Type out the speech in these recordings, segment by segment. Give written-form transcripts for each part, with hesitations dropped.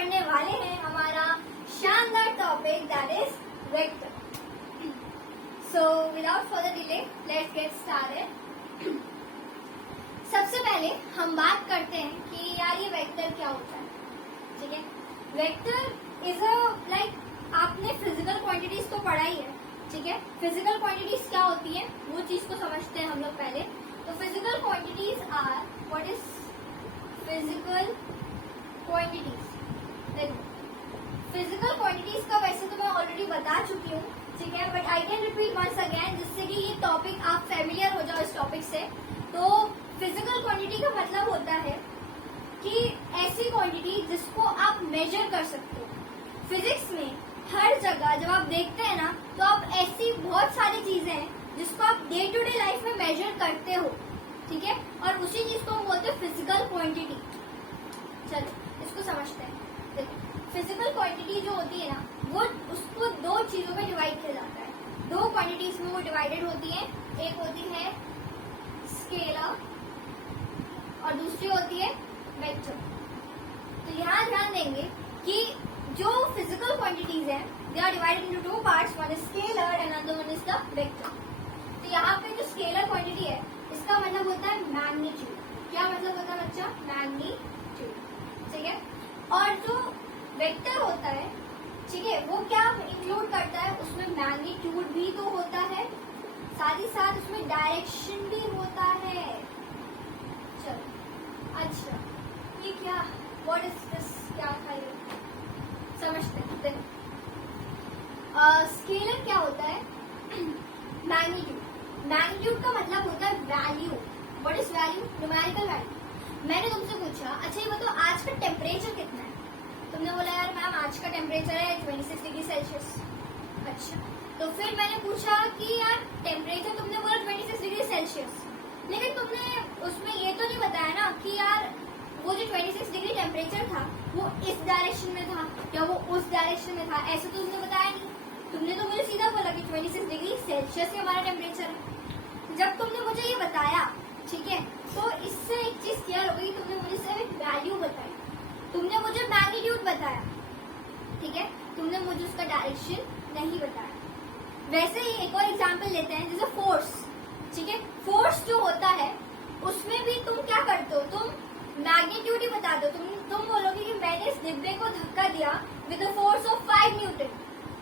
पढ़ने वाले हैं हमारा शानदार topic that is vector. So without further delay let's get started. सबसे पहले हम बात करते हैं कि यार ये वेक्टर क्या होता है। ठीक है, वेक्टर इज अ लाइक आपने फिजिकल क्वांटिटीज तो पढ़ा ही है। ठीक है, फिजिकल क्वांटिटीज क्या होती है वो चीज को समझते हैं हम लोग पहले। तो physical quantities are what is physical quantities. Physical quantities का वैसे तो मैं ऑलरेडी बता चुकी हूँ, ठीक है, but I can repeat once again जिससे कि ये टॉपिक आप फेमिलियर हो जाओ इस टॉपिक से। तो फिजिकल क्वांटिटी का मतलब होता है कि ऐसी क्वांटिटी जिसको आप मेजर कर सकते हो। फिजिक्स में हर जगह जब आप देखते हैं ना तो आप ऐसी बहुत सारी चीजें हैं जिसको आप डे टू डे लाइफ में मेजर करते हो। ठीक है, और उसी चीज को हम बोलते हैं फिजिकल क्वांटिटी। चलो इसको समझते हैं। देखो फिजिकल क्वांटिटी जो होती है ना वो उसको दो चीजों में डिवाइड किया जाता है। दो क्वांटिटीज में वो डिवाइडेड होती है, एक होती है स्केलर और दूसरी होती है वेक्टर। तो यहाँ ध्यान देंगे कि जो फिजिकल क्वांटिटीज है they are divided into two parts, one is scalar and another one is the vector. तो यहाँ पे जो स्केलर क्वांटिटी है इसका मतलब होता है मैग्नीट्यूड। क्या मतलब होता है बच्चा? मैग्नीट्यूड। ठीक है, और जो वेक्टर होता है, ठीक है, वो क्या इंक्लूड करता है? उसमें मैग्नीट्यूड भी तो होता है, साथ ही साथ उसमें डायरेक्शन भी होता है। चलो अच्छा ये क्या व्हाट इज दिस, क्या था ये समझते हैं। देखो स्केलर क्या होता है? मैग्नीट्यूड। मैग्नीट्यूड का मतलब होता है value. What is value? Numerical value. मैंने तुमसे पूछा अच्छा ये बताओ आज का टेम्परेचर कितना है? तुमने बोला यार मैम आज का टेम्परेचर है 26 डिग्री सेल्सियस। अच्छा तो फिर मैंने पूछा कि यार टेम्परेचर तुमने बोला 26 डिग्री सेल्सियस, लेकिन तुमने उसमें ये तो नहीं बताया ना कि यार वो जो 26 डिग्री टेम्परेचर था वो इस डायरेक्शन में था या वो उस डायरेक्शन में था, ऐसे तो तुमने बताया नहीं। तुमने तो मुझे सीधा बोला कि 26 डिग्री सेल्सियस ही हमारा टेम्परेचर है। जब तुमने मुझे ये बताया, ठीक है, तो इससे एक चीज क्लियर हो गई, तुमने मुझे सिर्फ एक वैल्यू बताई, तुमने मुझे मैग्नीट्यूड बताया, ठीक है, तुमने मुझे उसका डायरेक्शन नहीं बताया। वैसे ही एक और एग्जांपल लेते हैं जैसे फोर्स। ठीक है, फोर्स जो होता है उसमें भी तुम क्या करते हो? तुम मैग्नीट्यूड ही बता दो। तुम बोलोगे कि मैंने इस डिब्बे को धक्का दिया with the force of 5 Newton.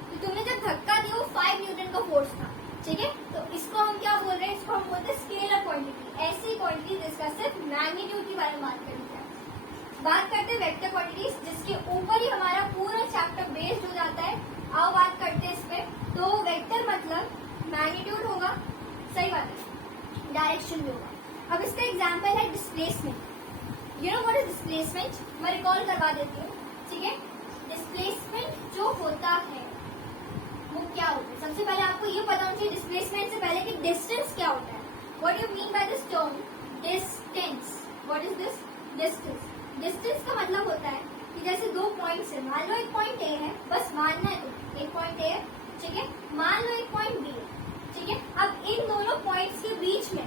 तो तुमने जब धक्का दिया वो 5 न्यूटन का फोर्स था। ठीक है, तो इसको हम क्या बोल रहे हैं? इसको हम बोलते हैं स्केलर क्वांटिटी। ऐसी क्वांटिटी जिसका सिर्फ मैग्नीट्यूड के बारे में बात करनी है। बात करते हैं वेक्टर क्वांटिटीज जिसके ऊपर ही हमारा पूरा चैप्टर बेस्ड हो जाता है। आओ बात करते हैं इस पे। तो वेक्टर मतलब मैग्नीट्यूड होगा, सही बात है, डायरेक्शन भी होगा। अब इसका एग्जाम्पल है displacement. You know what is displacement? मैं रिकॉल करवा देती हूँ। ठीक है, डिस्प्लेसमेंट जो होता है वो क्या होता है? सबसे पहले आपको ये पता होना चाहिए डिस्प्लेसमेंट से पहले कि डिस्टेंस क्या होता है। What you mean by this term distance? What is this? Distance. Distance का मतलब होता है कि जैसे दो पॉइंट्स है, मान लो एक पॉइंट ए है, बस मानना है तो एक पॉइंट ए है, ठीक है, मान लो एक पॉइंट बी है, ठीक है। अब इन दोनों पॉइंट्स के बीच में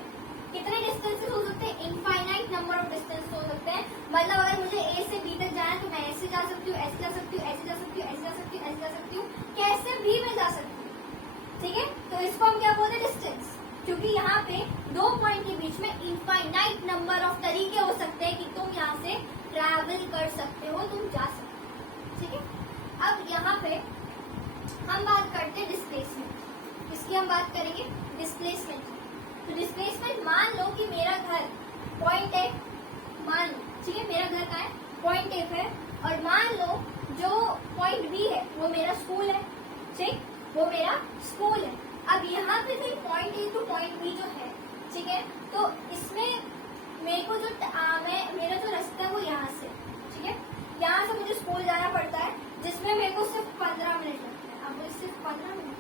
कितने डिस्टेंसेस हो सकते हैं? इनफाइनाइट नंबर ऑफ डिस्टेंस हो सकते हैं। मतलब अगर मुझे ए से बी तक जाना है तो मैं ऐसे जा सकती हूँ, ऐसे जा सकती हूँ, ऐसे जा सकती हूँ, ऐसे जा सकती हूँ, ऐसे जा सकती हूँ, कैसे भी मैं जा सकती हूँ। ठीक है, तो इसको हम क्या बोलते हैं? डिस्टेंस। क्योंकि यहाँ पे दो पॉइंट के बीच में इनफाइनाइट नंबर ऑफ तरीके हो सकते हैं कि तुम यहाँ से ट्रैवल कर सकते हो, तुम जा सकते हो। ठीक है, अब यहाँ पे हम बात करते हैं डिस्प्लेसमेंट। इसकी हम बात करेंगे डिस्प्लेसमेंट। तो डिस्प्लेसमेंट मान लो कि मेरा घर पॉइंट ए, मान लो, ठीक है, मेरा घर का है पॉइंट ए है, और मान लो जो पॉइंट बी है वो मेरा स्कूल है। ठीक, वो मेरा स्कूल है। अब यहाँ पे भी point A to point B जो है, ठीक है, तो इसमें मेरे को जो मेरा जो रास्ता है वो यहाँ से, ठीक है, यहाँ से मुझे स्कूल जाना पड़ता है जिसमें मेरे को सिर्फ 15 मिनट लगते हैं। अब मुझे सिर्फ 15 मिनट,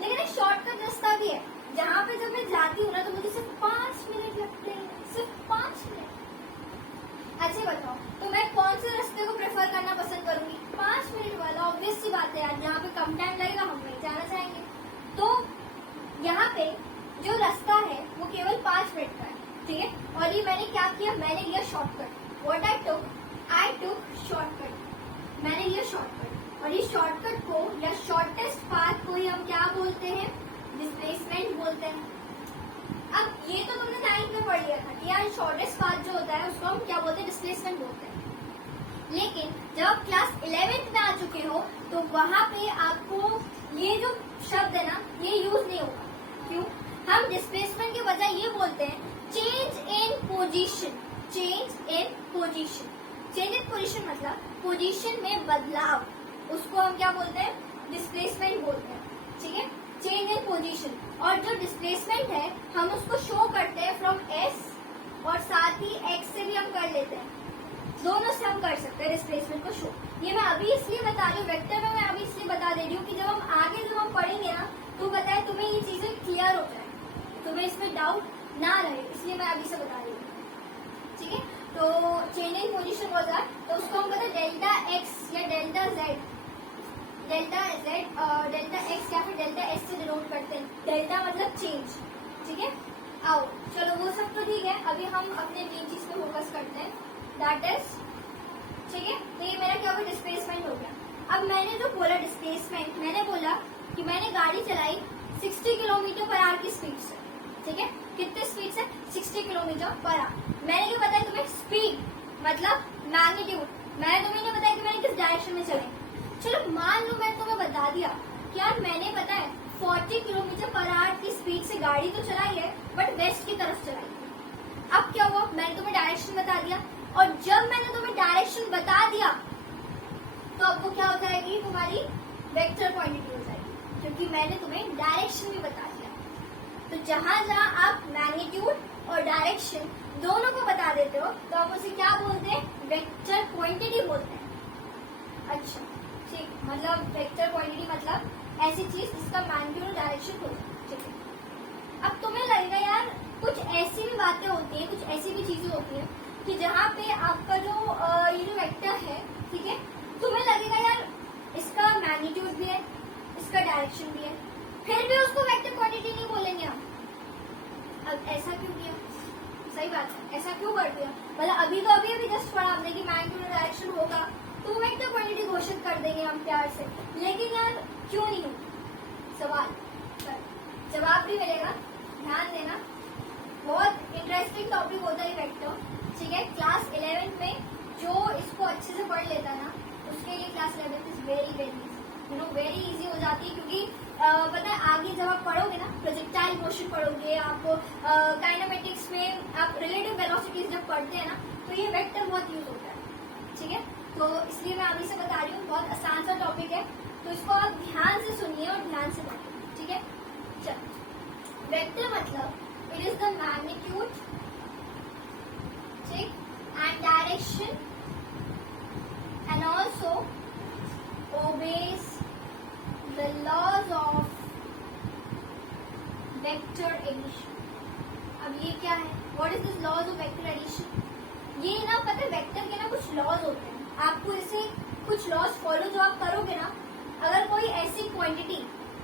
लेकिन एक शॉर्टकट रास्ता भी है जहाँ पे जब मैं जाती हूँ ना तो मुझे सिर्फ 5 मिनट लगते हैं, सिर्फ 5 मिनट। अच्छा बताओ तो मैं कौन से रास्ते को प्रेफर करना पसंद करूंगी? 5 मिनट वाला। ऑब्वियस सी बात है यार, जहाँ पे कम टाइम लगेगा हम वहीं जाना चाहेंगे। तो यहाँ पे जो रास्ता है वो केवल 5 मिनट का है, ठीक है, और ये मैंने क्या किया? मैंने लिया shortcut. What I took shortcut. मैंने लिया शॉर्टकट, और इस शॉर्टकट को या शॉर्टेस्ट पाथ को ही हम क्या बोलते हैं, डिस्प्लेसमेंट बोलते हैं। अब ये तो तुमने 9th में पढ़ लिया था कि यार शॉर्टेस्ट पाथ जो होता है उसको हम क्या बोलते हैं, डिस्प्लेसमेंट बोलते हैं। लेकिन जब आप क्लास 11th में आ चुके हो तो वहां पे आपको ये जो शब्द है ना ये यूज नहीं होगा। क्यों? हम डिस्प्लेसमेंट के बजाय ये बोलते हैं change in position. Change in position, change in position मतलब पोजीशन में बदलाव, उसको हम क्या बोलते हैं, डिस्प्लेसमेंट बोलते हैं। ठीक है, चेंज इन पोजीशन। और जो डिस्प्लेसमेंट है हम उसको शो करते हैं फ्रॉम एस, और साथ ही एक्स से भी हम कर लेते हैं, दोनों से हम कर सकते हैं डिस्प्लेसमेंट को शो। ये मैं अभी इसलिए बता रही हूँ, वेक्टर में मैं अभी इसलिए बता दे रही हूँ कि जब हम पढ़ेंगे ना तो पता है तुम्हें ये चीजें क्लियर हो जाए, तुम्हें इसमें डाउट ना रहे, इसलिए मैं अभी से बता रही हूँ। ठीक है, तो चेंज इन पोजीशन होता है तो उसको हम कहते हैं डेल्टा एक्स या डेल्टा जेड। डेल्टा एक्स या फिर डेल्टा एस से डिनोट करते हैं। डेल्टा मतलब चेंज। ठीक है, आओ चलो वो सब तो ठीक है, अभी हम अपने मेन चीज पे फोकस करते हैं, दैट इज, ठीक है, तो ये मेरा क्या हुआ, डिस्प्लेसमेंट हो गया। अब मैंने जो बोला डिस्प्लेसमेंट, मैंने बोला कि मैंने गाड़ी चलाई 60 किलोमीटर पर आवर की स्पीड से। ठीक है, कितने स्पीड से, 60 किलोमीटर पर आवर। मैंने क्या बताया तुम्हें, स्पीड मतलब मैग्नीट्यूड। मैंने तुम्हें नहीं बताया कि मैंने किस डायरेक्शन में चले। चलो मान लो मैंने तुम्हें बता दिया कि यार मैंने पता है 40 किलोमीटर पर आवर की स्पीड से गाड़ी तो चलाई है बट वेस्ट की तरफ चलाई है। अब क्या हुआ, मैंने तुम्हें डायरेक्शन बता दिया, और जब मैंने तुम्हें डायरेक्शन बता दिया तो आपको क्या हो जाएगी, तुम्हारी वेक्टर क्वांटिटी हो जाएगी, क्योंकि मैंने तुम्हें डायरेक्शन भी बता दिया। तो जहां जहां आप मैग्नीट्यूड और डायरेक्शन दोनों को बता देते हो तो आप उसे क्या बोलते हैं, वेक्टर क्वांटिटी बोलते हैं। अच्छा ठीक, मतलब वेक्टर क्वांटिटी मतलब ऐसी चीज जिसका मैग्नीट्यूड और डायरेक्शन हो। ठीक है, अब तुम्हें लगेगा यार कुछ ऐसी भी बातें होती है, कुछ ऐसी भी चीजें होती है कि जहाँ पे आपका जो ये जो वेक्टर है, ठीक है, तुम्हें लगेगा यार इसका मैग्नीट्यूड भी है, इसका डायरेक्शन भी है, फिर भी उसको वेक्टर क्वांटिटी नहीं बोलेंगे हम। अब ऐसा क्यों किया, सही बात है, ऐसा क्यों कर दिया, मतलब अभी तो अभी जस्ट पढ़ा हमने कि मैग्नीट्यूड और डायरेक्शन होगा तो वेक्टर क्वांटिटी घोषित कर देंगे हम प्यार से, लेकिन यार क्यों नहीं होगी, सवाल जवाब भी मिलेगा, ध्यान देना। बहुत इंटरेस्टिंग टॉपिक होता है वेक्टर। ठीक है, क्लास 11th में जो इसको अच्छे से पढ़ लेता ना उसके लिए class 11th is very very very easy हो जाती है, क्योंकि पता है आगे जब आप पढ़ोगे ना, प्रोजेक्टाइल मोशन पढ़ोगे, आपको काइनेमेटिक्स में आप रिलेटिव वेलोसिटीज जब पढ़ते हैं ना तो ये वेक्टर बहुत यूज होता है। ठीक है, तो इसलिए मैं अभी से बता रही हूँ, बहुत आसान सा टॉपिक है, तो इसको आप ध्यान से सुनिए और ध्यान से पढ़िए। ठीक है, चलो वेक्टर मतलब it is the magnitude, ठीक, and direction and also obeys the laws of vector addition. अब ये क्या है, what is this laws of vector addition? ये ना पता है वेक्टर के ना कुछ लॉज होते हैं, आपको इसे कुछ लॉज फॉलो जो आप करोगे ना, अगर कोई ऐसी क्वांटिटी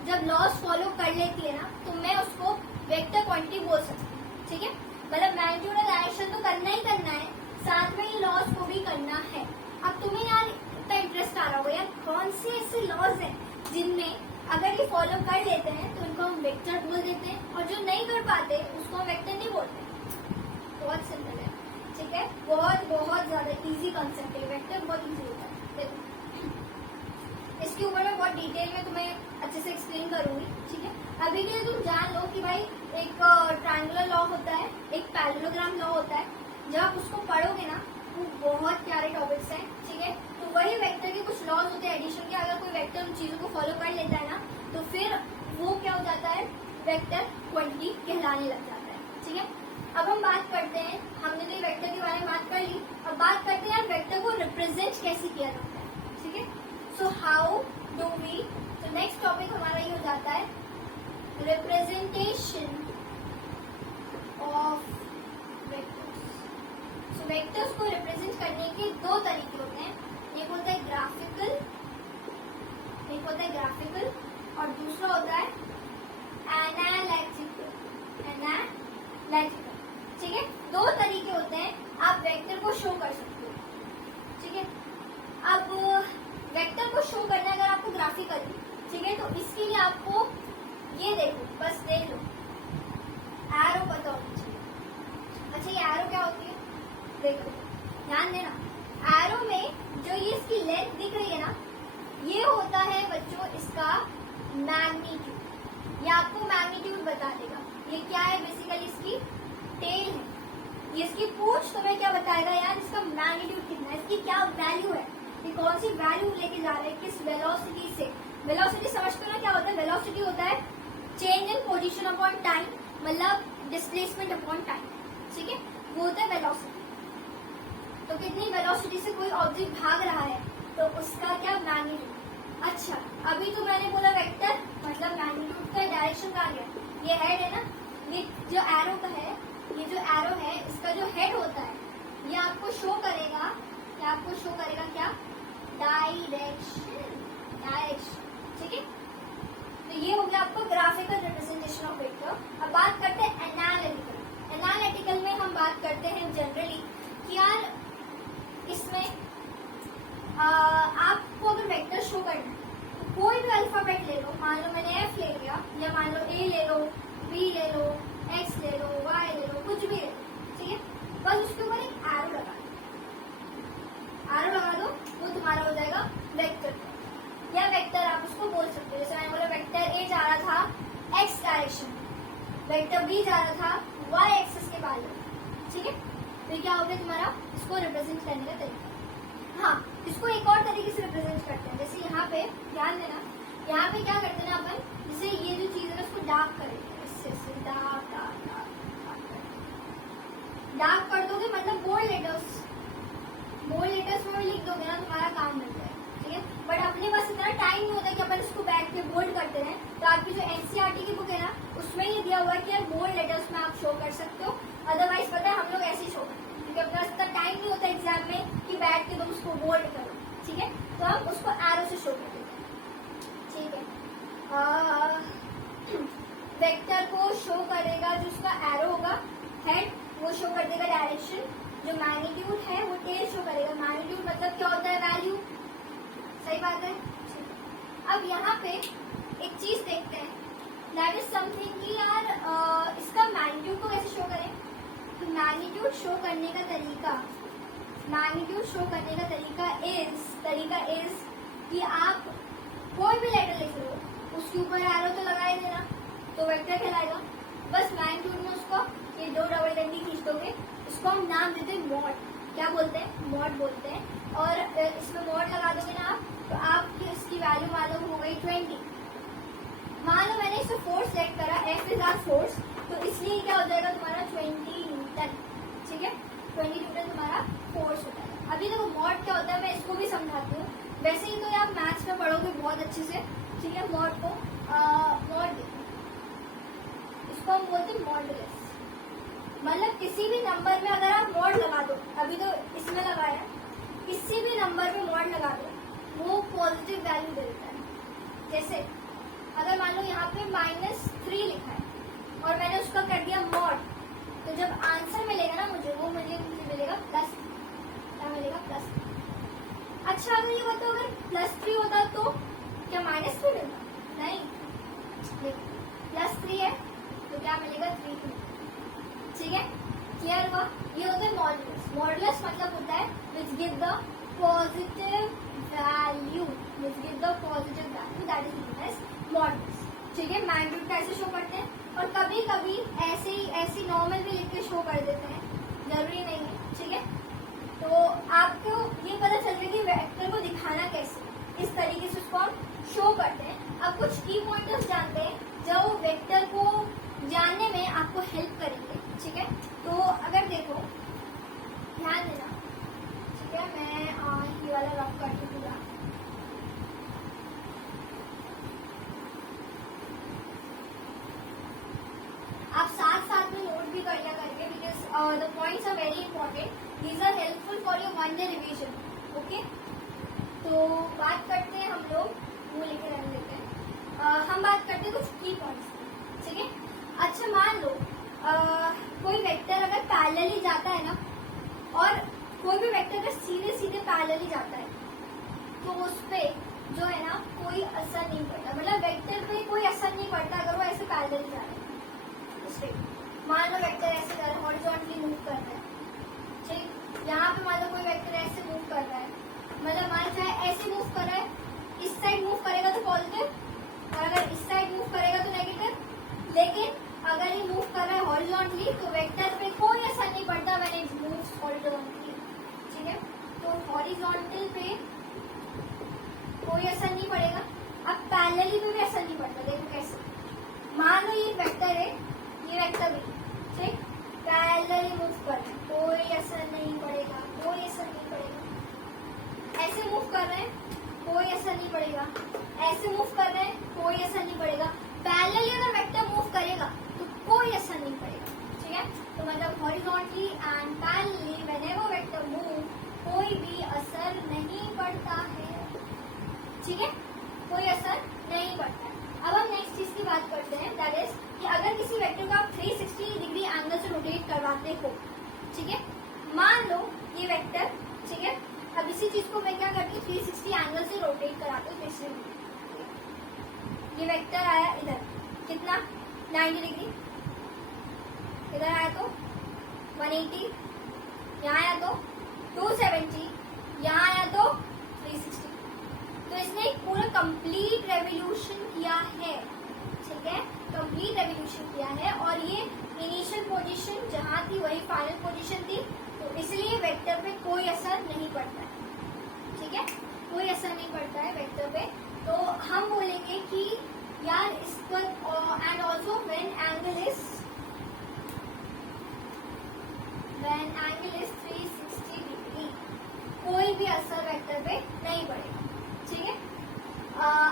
जब लॉज फॉलो कर लेती है ना तो मैं उसको वेक्टर क्वांटिटी बोल सकती हूँ। ठीक है, मतलब मैग्नीट्यूड और डायरेक्शन तो करना ही करना है, साथ में ही लॉज को भी करना है। अब तुम्हें यार इतना इंटरेस्ट आ रहा होगा यार कौन से ऐसे लॉज हैं जिनमें अगर ये फॉलो कर लेते हैं तो उनको हम वेक्टर बोल देते हैं, और जो नहीं कर पाते उसको हम वेक्टर नहीं बोलते। बहुत सिंपल है। ठीक है, बहुत बहुत ज्यादा इजी कॉन्सेप्ट है, वेक्टर बहुत इजी होता है। देखो इसके ऊपर मैं बहुत डिटेल में तुम्हें अच्छे से एक्सप्लेन करूंगी। ठीक है, अभी के लिए तुम जान लो कि भाई एक ट्रायंगुलर लॉ होता है, एक पैरेललोग्राम लॉ होता है, जब आप उसको पढ़ोगे ना वो बहुत प्यारे टॉपिक्स हैं। ठीक है, तो वही वेक्टर के कुछ लॉज होते हैं एडिशन के, अगर कोई वेक्टर उन चीजों को फॉलो कर लेता है ना तो फिर वो क्या हो जाता है, वेक्टर क्वांटिटी कहलाने लग जाता है। ठीक है, अब हम बात करते हैं, हमने तो वेक्टर के बारे में बात कर ली, अब बात करते हैं वेक्टर को रिप्रेजेंट कैसे किया जाता है। ठीक है, सो हाउ डू वी, तो नेक्स्ट टॉपिक हमारा ये हो जाता है representation of vectors. So vectors को रिप्रेजेंट करने के दो तरीके होते हैं, एक होता है ग्राफिकल, एक होता है ग्राफिकल और दूसरा होता है एनालिटिकल। ठीक है, दो तरीके होते हैं आप वेक्टर को शो कर सकते हो। ठीक है, अब ये इसकी पूछ तुम्हें क्या बताएगा यार, इसका मैग्नीट्यूड कितना है, इसकी क्या वैल्यू है, ये कौन सी वैल्यू लेके जा रहे हैं, किस वेलोसिटी से। वेलोसिटी समझते हो ना क्या होता है, वेलोसिटी होता है change in position upon time, मतलब डिस्प्लेसमेंट अपॉन टाइम, ठीक है, वो होता है वेलोसिटी। तो कितनी वेलोसिटी से कोई ऑब्जेक्ट भाग रहा है तो उसका क्या मैग्नीट्यूड। अच्छा अभी तो मैंने बोला वेक्टर, मतलब मैग्नीट्यूड का डायरेक्शन कहाँ गया, ये हेड है ना, ये जो एरो का है, ये जो एरो है इसका जो हेड होता है ये आपको शो करेगा, क्या आपको शो करेगा, क्या डायरेक्शन, डायरेक्शन, ठीक है। तो ये हो गया आपको ग्राफिकल रिप्रेजेंटेशन ऑफ वेक्टर। अब बात करते हैं एनालिटिकल। एनालिटिकल में हम बात करते हैं जनरली कि यार इसमें आपको अगर वेक्टर शो करना है तो कोई भी अल्फाबेट ले लो, मान लो मैंने एफ ले लिया, या मान लो ए ले लो, बी ले लो, एक्स ले लो, वाई ले लो, कुछ भी ले लो, ठीक है, बस उसके ऊपर एक एरो लगा दो, एरो लगा दो, वो तुम्हारा हो जाएगा वेक्टर। या वेक्टर आप उसको बोल सकते हो, जैसे मैंने बोला वेक्टर ए जा रहा था एक्स डायरेक्शन, वेक्टर बी जा रहा था वाई एक्सिस के बारे में, ठीक है। तो क्या हो गया तुम्हारा इसको रिप्रेजेंट करने का तरीका। हाँ इसको एक और तरीके से रिप्रेजेंट करते हैं, जैसे यहाँ पे ध्यान देना, यहाँ पे क्या करते हैं ना अपन, जैसे ये जो चीज है ना उसको डार्क करेंगे, इससे डार्क डार्क डार्क डार्क कर दोगे, मतलब बोल्ड लेटर्स, बोल्ड लेटर्स में भी लिख दोगे ना तुम्हारा काम बन जाए, ठीक है। बट अपने पास इतना टाइम नहीं होता कि अपन इसको बैठ के बोल्ड करते रहे, तो आपकी जो एनसीईआरटी की बुक है ना उसमें ये दिया हुआ है कि यार बोल्ड लेटर्स में आप शो कर सकते हो, अदरवाइज पता है हम लोग ऐसे ही शो करते हैं क्योंकि अपने पास इतना टाइम नहीं होता एग्जाम में कि बैठ के तुम उसको बोल्ड करो, ठीक है। तो हम उसको एरो से शो कर देते हैं, ठीक है। वेक्टर को शो करेगा जो उसका एरो होगा, हेड वो शो कर देगा डायरेक्शन, जो मैग्नीट्यूड है वो टेल शो करेगा। मैग्नीट्यूड मतलब क्या होता है, वैल्यू, सही बात है। अब यहाँ पे एक चीज देखते हैं, दैट इज समथिंग कि यार इसका मैग्नीट्यूड को कैसे शो करें। तो मैग्नीट्यूड शो करने का तरीका, मैग्नीट्यूड शो करने का तरीका इज कि आप कोई भी लेटर लिख लो उसके ऊपर एरो तो लगा ही देना, तो वेक्टर कहलाएगा। बस मैग्नीट्यूड में उसको ये दो डबल डंडी खींच दोगे, इसको हम नाम देते हैं मॉड, क्या बोलते हैं, मॉड बोलते हैं। और इसमें मॉड लगा दोगे ना आप, तो आपकी इसकी वैल्यू मालूम हो गई 20। मान लो मैंने इसमें फोर्स सेट करा, एफ इज आर फोर्स, तो इसलिए क्या हो जाएगा तुम्हारा 20 न्यूटन, ठीक है, 20 न्यूटन तुम्हारा फोर्स होता है। अभी देखो मॉड क्या होता है मैं इसको भी समझाती हूँ, वैसे ही तो आप मैथ्स में पढ़ोगे बहुत अच्छे से, ठीक है। मॉड को मॉड इसको हम बोलते हैं मॉडुलस, मतलब किसी भी नंबर में अगर आप मॉड लगा दो, अभी तो इसमें लगाया, किसी भी नंबर में मॉड लगा दो वो पॉजिटिव वैल्यू देता है। जैसे अगर मान लो यहाँ पे -3 लिखा है और मैंने उसका कर दिया मॉड, तो जब आंसर मिलेगा ना मुझे मिलेगा प्लस, क्या मिलेगा, प्लस। अच्छा अगर ये बताओ अगर +3 होता तो क्या -3 मिलता, नहीं, +3 है तो क्या मिलेगा 3, ठीक है, क्लियर हुआ। ये होता है मॉडुलस। मॉडुलस मतलब होता है which give the positive value, which give the positive value, that is known as modulus, ठीक है। मैग्नीट्यूड कैसे शो करते हैं, और कभी कभी ऐसी नॉर्मल भी लिख के शो कर देते हैं, जरूरी नहीं है, ठीक है। तो आपको ये पता चल गया कि वेक्टर को दिखाना कैसे, इस तरीके से उसको हम शो करते हैं। अब कुछ की पॉइंटर्स जानते हैं जो वेक्टर को जानने में आपको हेल्प करेंगे, ठीक है। तो अगर देखो ध्यान देना, ठीक है, मैं ये वाला रफ करती हूँ, आप साथ में नोट भी कर लिया करेंगे, because the points are very important, these are helpful for your 1 day revision, okay. तो बात करते हैं हम लोग, वो लेके रख लेते हैं, हम बात करते हैं कुछ की पॉइंट्स, ठीक है। अच्छा मान लो कोई वेक्टर अगर पैरेलली जाता है ना, और कोई भी वेक्टर अगर सीधे पैरेलली जाता है तो उस पे जो है ना कोई असर नहीं पड़ता, मतलब वेक्टर पे कोई असर नहीं पड़ता अगर वो ऐसे पैरेलली जा रहा है। मान लो वेक्टर ऐसे जा रहा है, हॉरिजॉन्टली मूव कर रहा है, ठीक। यहाँ पे मान लो कोई वेक्टर ऐसे मूव कर रहा है, मतलब मान चाहे ऐसे मूव कर रहा है, इस साइड मूव करेगा तो पॉजिटिव, और अगर इस साइड मूव करेगा तो नेगेटिव। लेकिन अगर ये मूव कर रहा है हॉरिजॉन्टली तो वेक्टर पे कोई असर नहीं पड़ता व्हेन तो हॉरिजॉन्टल पे कोई असर नहीं पड़ेगा। अब पैरेलली पे भी असर नहीं पड़ता। देखो कैसे, मान लो ये वेक्टर है, ये वेक्टर भी, ठीक, पैरेलली मूव कर रहे हैं, कोई असर नहीं पड़ेगा, कोई असर नहीं पड़ेगा। ऐसे मूव कर रहे हैं, कोई असर नहीं पड़ेगा। ऐसे मूव कर रहे हैं, कोई असर नहीं पड़ेगा। पैरेलली अगर वेक्टर मूव करेगा तो कोई असर नहीं पड़ेगा, ठीक है। तो मतलब horizontally and parallelly whenever vector move, कोई भी असर नहीं पड़ता है, ठीक है, कोई असर नहीं पड़ता है। अब हम नेक्स्ट चीज की बात करते हैं, दैट इज कि अगर किसी वेक्टर को आप 360 डिग्री एंगल से रोटेट करवाते हो, ठीक है, मान लो ये वेक्टर, ठीक है, अब इसी चीज को मैं क्या करती हूँ, 360 एंगल से रोटेट कराती हूँ। जैसे ये वेक्टर आया इधर, कितना 90 डिग्री, इधर आया तो 180, यहाँ आया तो 270, यहाँ आया तो 360। तो इसने एक पूरा कंप्लीट रेवोल्यूशन किया है, ठीक है, कंप्लीट रेवोल्यूशन किया है। और ये इनिशियल पोजीशन जहां थी वही फाइनल पोजीशन थी, तो इसलिए वेक्टर पे कोई असर नहीं पड़ता है, ठीक है, कोई असर नहीं पड़ता है वेक्टर पे। तो हम बोलेंगे कि यार इस पर and also when angle is 360 degree, कोई भी असर वेक्टर पे नहीं पड़ेगा, ठीक है।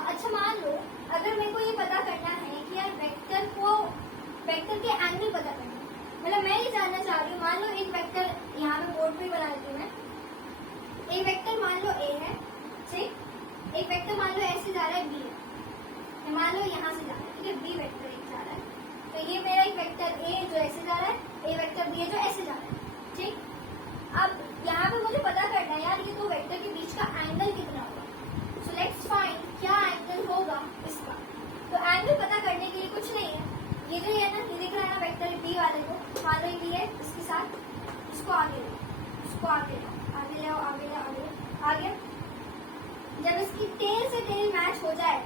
अच्छा मान लो अगर मेरे को ये पता करना है कि यार वेक्टर के एंगल पता करना है, मतलब मैं ये जानना चाह रही हूँ, मान लो एक वेक्टर यहाँ पे बोर्ड पे बना देती हूँ मैं, एक वेक्टर मान लो ए है, ठीक, एक वेक्टर मान लो ऐसे जा रहा है बी है, मान लो यहाँ से जा रहा है, ठीक है, बी वेक्टर एक जा रहा है, तो ये मेरा एक वेक्टर ए जो ऐसे जा रहा है, ए वेक्टर बी है जो ऐसे जा रहा है, ठीक। अब यहाँ पे मुझे पता करना है यार ये दो वेक्टर के बीच का एंगल कितना होगा। सो लेट्स फाइंड क्या एंगल होगा इसका। तो एंगल पता करने के लिए कुछ नहीं है, ये जो है ना, ये दिख रहा है ना वेक्टर बी वाले को, मान लो ये है, इसके साथ इसको आगे लो, इसको आगे लो, आगे ले आओ, आगे ले आगे आगे। जब इसकी टेल से टेल मैच हो जाए,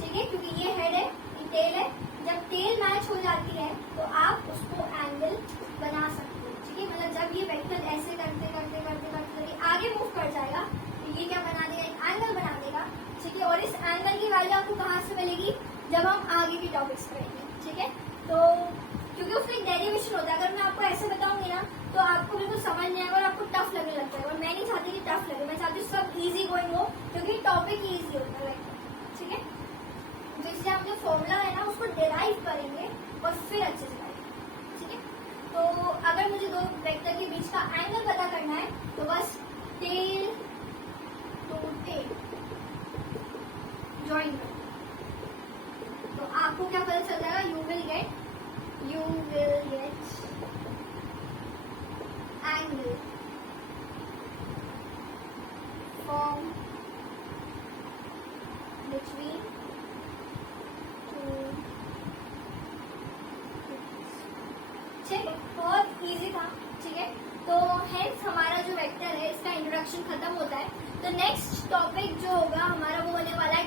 ठीक है, क्योंकि ये हेड है, ये टेल है, जब टेल मैच हो जाती है तो आप उसको एंगल बना सकते हो, ठीक है। मतलब जब ये वेक्टर ऐसे करते करते करते करते आगे मूव कर जाएगा तो ये क्या बना देगा, एक एंगल बना देगा, ठीक है। और इस एंगल की वैल्यू आपको कहाँ से मिलेगी, जब हम आगे के टॉपिक्स करेंगे, ठीक है। तो क्योंकि उसमें एक डेरिवेशन होता है, अगर मैं आपको ऐसे बताऊंगी ना तो आपको बिल्कुल समझ नहीं आएगा और आपको टफ लगने लगता है, और मैं नहीं चाहती कि टफ लगे, मैं चाहती हूँ सब इजी गोइंग हो, क्योंकि टॉपिक ही इजी होता है, ठीक है। तो इसलिए हम जो फॉर्मूला है ना उसको डिराइव करेंगे और फिर अच्छे से करेंगे, ठीक है। तो अगर मुझे दो वेक्टर के बीच का एंगल पता करना है तो बस टेल टू टेल ज्वाइन करो, तो आपको क्या पता चल जाएगा, you will get angle from between two, ठीक है, बहुत इजी था, ठीक है। तो हेंस हमारा जो वेक्टर है इसका इंट्रोडक्शन खत्म होता है। तो नेक्स्ट टॉपिक जो होगा हमारा वो होने वाला है